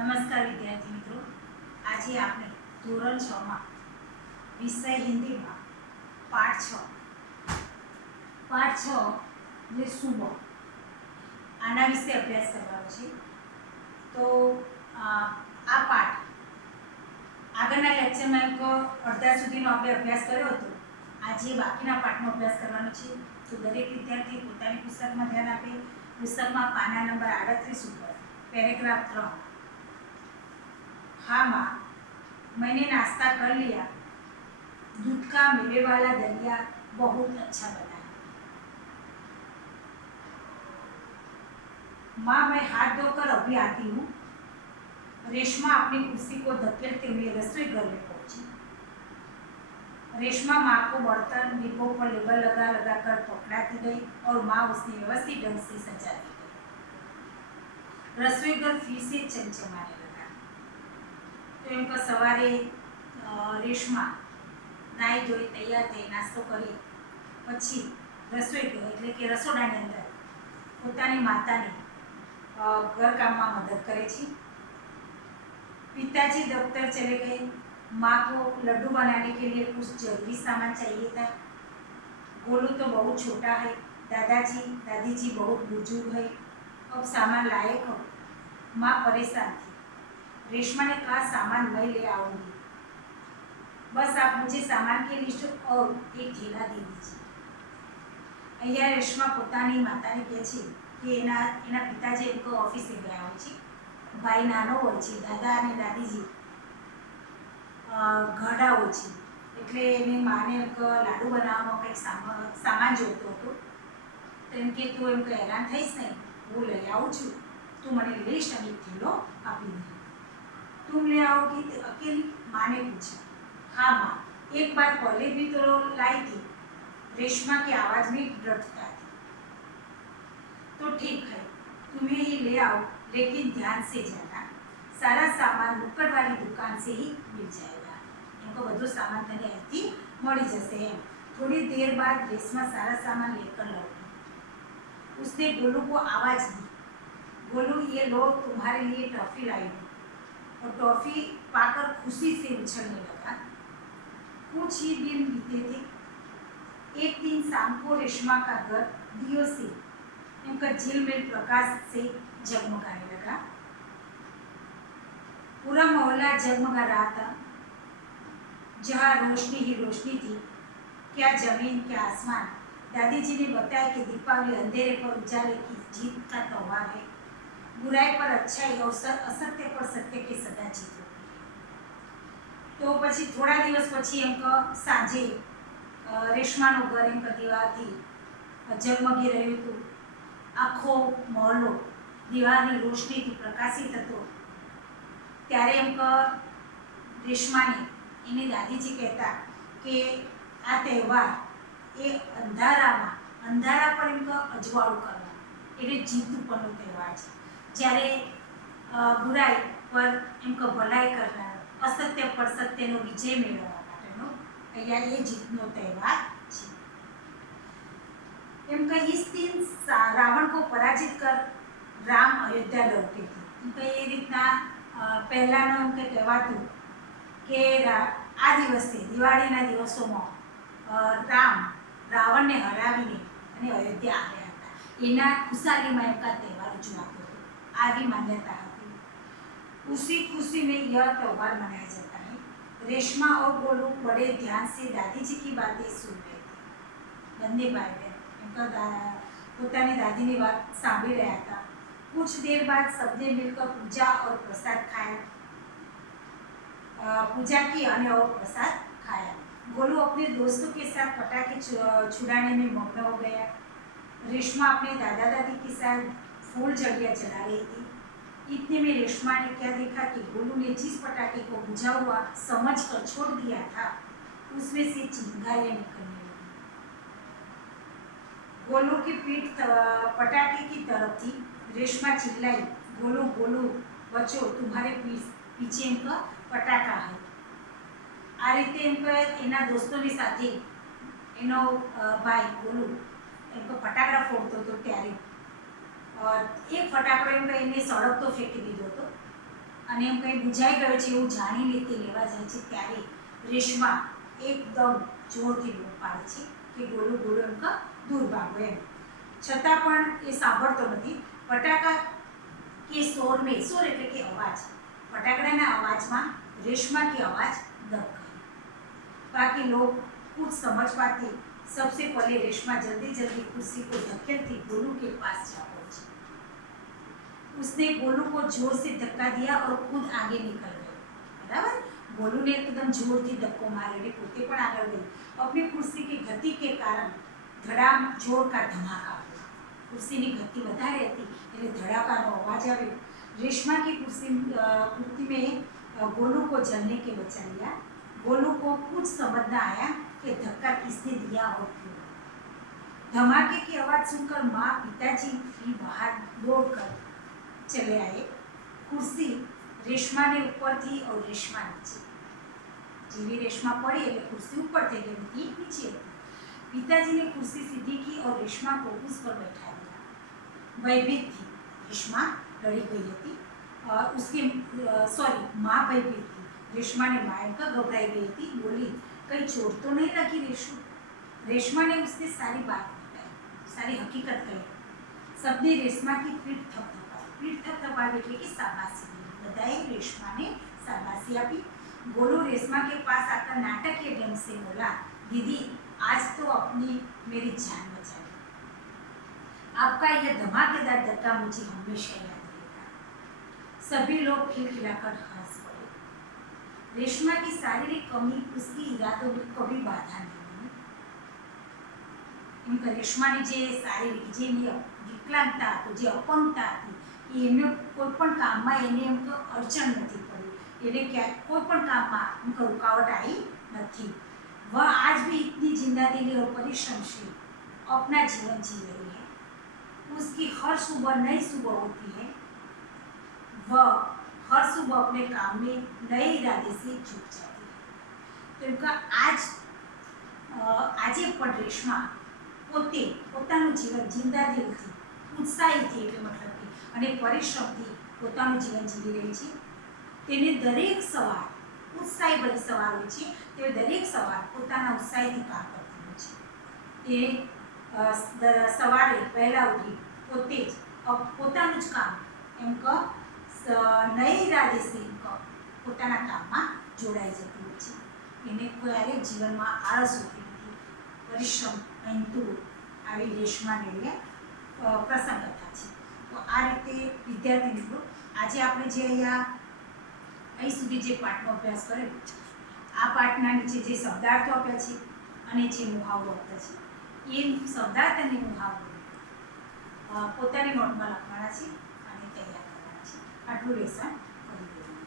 नमस्कार विद्यार्थी मित्रों, आज आपने ધોરણ 6 में विषय हिंदी में पाठ 6 जे सुबह आना विषय अभ्यास करवानो छे। तो आ पाठ आगळना लेक्चर में एक अर्धा सुधीनो आपणे अभ्यास कर्यो हतो। आज बाकीना पाठनो अभ्यास करवानो छे। तो दरेक विद्यार्थी पोतानी पुस्तक में ध्यान आपे। पुस्तक में पाना नंबर 38 पर पेरेग्राफ 3। हाँ माँ, मैंने नाश्ता कर लिया। दूध का मेवे वाला दलिया बहुत अच्छा बना है। माँ, मैं हाथ धोकर अभी आती हूँ। रेशमा अपनी कुर्सी को धकेलते हुए रसोई घर में पहुंची। रेशमा माँ को बर्तन डिब्बों पर लेबल लगा लगा कर पकड़ाती गई और माँ उसने व्यवस्थित ढंग से सजाती गई। रसोई घर फिर से चमचमाने लगा। तो इनका सवारे रेशमा नाई धोई तैयार थई नास्तो करी पछी रसोई घर एटले के रसोडानी अंदर पोतानी माताने घरकाममां मदद करे छे। पिताजी दफ्तर चले गए। माँ को लड्डू बनाने के लिए कुछ जरूरी सामान चाहिए था। गोलू तो बहुत छोटा है। दादी जी बहुत बुजुर्ग है। अब सामान लाए कब? माँ परेशान थी। रेशमा ने कहा, सामान मैं ले आऊंगी, बस आप मुझे सामान की लिस्ट और एक थैला दे दीजिए। अहींया रेशमा पोतानी माताने कहे छे कि एना पिताजी एमको ऑफिसे गया होय छे। भाई नानो होय छे। दादा अने दादीजी घरડા होय छे એટલે એની માને એક લાડુ બનાવવામાં કંઈક સામાન જોઈતો હતો। તો એમ કે તું એમ કંઈ હેરાન થઈશ નહીં, હું લઈ આવું છું, તું મને લિસ્ટ અને એક થેલો આપી દે। तुम ले आओगी अकेली? माँ ने पूछा। हाँ माँ, एक बार पहले भी तो लाई थी। रेशमा की आवाज में दृढ़ता थी। तो ठीक है, तुम्हें ही ले आओ, लेकिन ध्यान से जाना। सारा सामान नुक्कड़ वाली दुकान से ही मिल जाएगा। इनको बधु सामान तने अहींथी मळी जशे। थोड़ी देर बाद रेशमा सारा सामान लेकर लौटी। उसने गोलू को आवाज दी, गोलू ये लो, तुम्हारे लिए टॉफी लाई हूँ। और टॉफी पाकर खुशी से उछलने लगा। कुछ ही दिन बीते थे। एक दिन शाम को रेशमा का घर दियों से, उनका झिलमिल प्रकाश से जगमगाने लगा। पूरा मोहल्ला जगमगा रहा था। जहाँ रोशनी ही रोशनी थी। क्या जमीन, क्या आसमान। दादी जी ने बताया कि दीपावली अंधेरे पर उजाले की जीत का त्योहार है। बुराई पर अच्छाई और असत्य पर सत्य की सदा जीत होती है। तो पछी थोड़ा दिवस पछी एमको सांजे रेशमानु घर एम दीवारथी जगमगी रह्युं हतुं। आखो मोहल्लो दीवारनी रोशनीथी प्रकाशित हतो। त्यारे एमको रेशमाने एनी दादीजी कहेता कि आ तहेवार ए अंधारा पर एमको अजवाळुं करवा एटले जीत परनो तहेवार छे। જ્યારે बुराई पर एमको भलाई करना, असत्य पर सत्यनो विजय मेळववा माटेनो अहींया ए जीतनो तहेवार छे। एम के इस दिन रावण को पराजित कर राम अयोध्या लौटे थे। एम के ए रीतना पहेलानो एम के कहेवातुं के आ दिवसे दिवाळीना दिवसोमां राम रावणने हरावीने अने अयोध्या આવ્યા હતા। एना खुशालीमां एम का तहेवार उजवातो आदि मान्यता होती। उसी खुशी में यह त्योहार मनाया जाता है। रेशमा और गोलू बड़े ध्यान से दादी जी की बातें सुन रहे थे। बंदे भाई बहन उनका पोतानी दादी ने बात सांभी रहा था। कुछ देर बाद सबने मिलकर पूजा और प्रसाद खाया। पूजा की और प्रसाद खाया। गोलू अपने दोस्तों के साथ पटाखे छुड़ाने में मग्न हो गया। रेशमा अपने दादा दादी के साथ फूल जड़िया जला रही थी। इतने में रेशमा ने क्या देखा कि गोलू ने जिस पटाखे को बुझा हुआ समझकर छोड़ दिया था, उसमें से चिंगारियां निकलने लगी। गोलू की पीठ पटाखे की तरफ थी। रेशमा चिल्लाई, गोलू गोलू बचो, तुम्हारे पीछे इनका पटाखा है। आ रीते इनको एना दोस्तों ने साथे एनो भाई गोलू इनको फटाकड़ा फोड़तो तो त्यारे एक फटाकड़ो एम कहीने सड़कतो फेंकी दीधो तो અને એમ કંઈ બુજાઈ ગયો છે એવું જાણીને તે લેવા જાય છે ત્યારે રેશમા એકદમ જોરથી બૂમ પાડે છે કે ગોલું ગોલું એમ કે દૂર ભાગો એમ. છતાં પણ એ સાંભળતો નથી. ફટાકા કે શોર મેં, શોર એટલે કે અવાજ, फटाकड़ाना आवाज में रेशमा की आवाज दब गई। बाकी लोग कुछ समझ पाते, सबसे पहले रेशमा जल्दी जल्दी कुर्सी को धकेलती गोलू के पास जा पहुंची। उसने गोलू को जोर से धक्का दिया और खुद आगे निकल गई। बराबर, गोलू ने एकदम जोर से धक्को मारे, पोते पण आगे गई। अपनी कुर्सी की गति के कारण धड़ाम जोर का धमाका हुआ। कुर्सी की गति વધારે હતી એટલે ધડાકાનો અવાજ આવ્યો। रेशमा की कुर्सी में गोलू को जलने के बचा लिया। गोलू को कुछ समझ न आया कि धक्का किसने दिया और क्यों। धमाके की आवाज़ सुनकर माँ पिताजी भी बाहर दौड़कर चले आए। कुर्सी रेशमा ने ऊपर थी और रेशमा नीचे। जेवी रेशमा पड़ी એટલે कुर्सी ऊपर થઈ ગઈ હતી, नीचे હતી। पिताजी ने कुर्सी सीधी की और रेशमा को उस पर बैठा दिया। भयभीत थी रेशमा, डरी गई थी। उसकी माँ भयभीत थी। रेशमा ने माँ का घबराई गई थी। बोली, कहीं चोट तो नहीं लगी रेशु? रेशमा ने उसने सारी बात बताई, सारी हकीकत कही। सबने रेशमा की पीठ थपथपाई। पीठ थपथपाई એટલે કે શાબાશી दी। બધાએ रेशमा ने शाबाशी આપી। गोलू रेशमा के पास आकर नाटकीय ढंग से बोला, दीदी आज तो अपनी मेरी जान बचाई। आपका यह धमाकेदार धक्का मुझे हमेशा याद रहेगा। सभी लोग खिलखिलाकर हंस पड़े। रेशमा की शारीरिक कमी उसकी इरादों में कभी बाधा नहीं बनी। इनका रेशमा ने जे शारीरिक जे विकलांगता હતી, જે અપંગતા હતી, એને કોઈ પણ કામમાં એને એમ તો અડચણ નથી પડી, એને કોઈ પણ કામમાં એમકો रुकावट आई नहीं। वह आज भी इतनी जिंदादिली और परिश्रम से अपना जीवन जी रही है। उसकी हर सुबह नई सुबह होती है। वह हर सुबह अपने काम में नए इरादे से जुट जाती है। तो इनका આજે પણ રેશમા પોતે પોતાનું જીવન જિંદાદિલથી, ઉત્સાહીથી એટલે મતલબ કે અને પરિશ્રમથી પોતાનું જીવન જીવી રહી છે। તેને દરેક સવાર ઉત્સાહીભરી સવાર હોય છે, તે દરેક સવાર પોતાના ઉત્સાહીથી કામ કરતી હોય છે। તે સવારે વહેલા ઉઠી પોતે જ પોતાનું જ કામ એમ કે નए इरादे से પોતાના કામમાં જોડાઈ જતી હોય છે। એને ક્યારેય જીવનમાં આળસ હોતી નથી। પરિશ્રમ મહેનતુ આવી રેશમાને પ્રસંગ કથા છે। તો આ રીતે વિદ્યાર્થી મિત્રો આજે આપણે જે અહીં સુધી જે પાઠનો અભ્યાસ કર્યો, આ પાઠના નીચે જે શબ્દાર્થો આપ્યા છે અને જે મુહાવરો આપ્યા છે, એ શબ્દાર્થ અને મુહાવરો પોતાની નોટમાં લખવાના છે અને તૈયાર કરવાના છે। આટલું લેસન કરી દેવાનું।